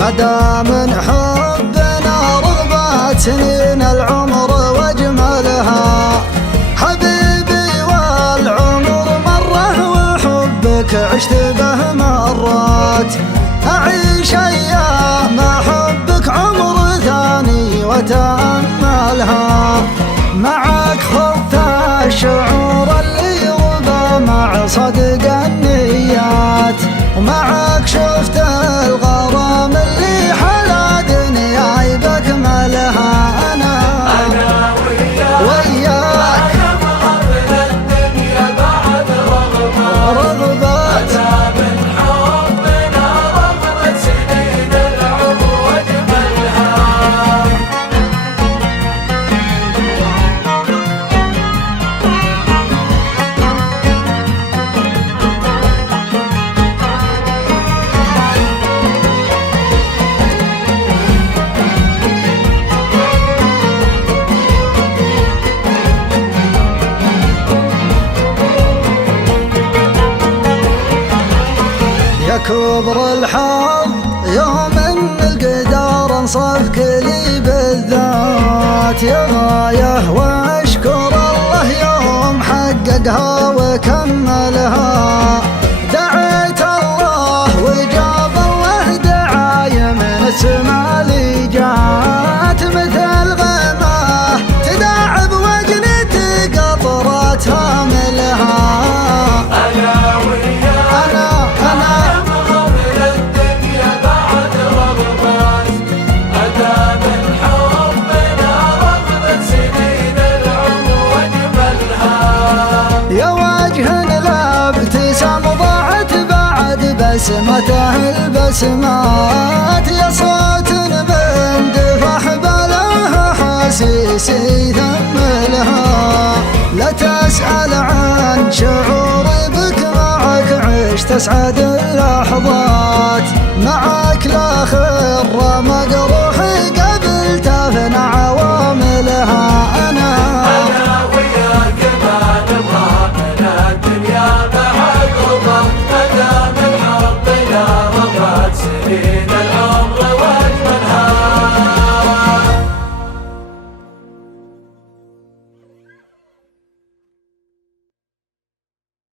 مدى من حبنا رغبات سنين العمر واجملها. حبيبي والعمر مره وحبك عشت به مرات، أعيش أيام حبك عمر ثاني وتأملها. معك خضت الشعور اللي يغبى مع صدق النيات، ومعك شفت الغرام اللي حلا دنياي بكملها. أنا وياك من الدنيا بعد رغبات، من حبنا رغبة سنين العمر واجملها. كبر الحظ يوم ان القدر انصفك لي بالذات، يا غايه واشكر الله يوم حققها وكملها. دعيت الله وجاب الله دعايه من السما لي جات، مثل غماه تداعب وجنتي قطراتها ملها. بسمته البسمات، يا صوت من دفح بلاها حسيسي ثملها. لا تسأل عن شعوري بك، معك عشت أسعد اللحظات، معك لا خر مقر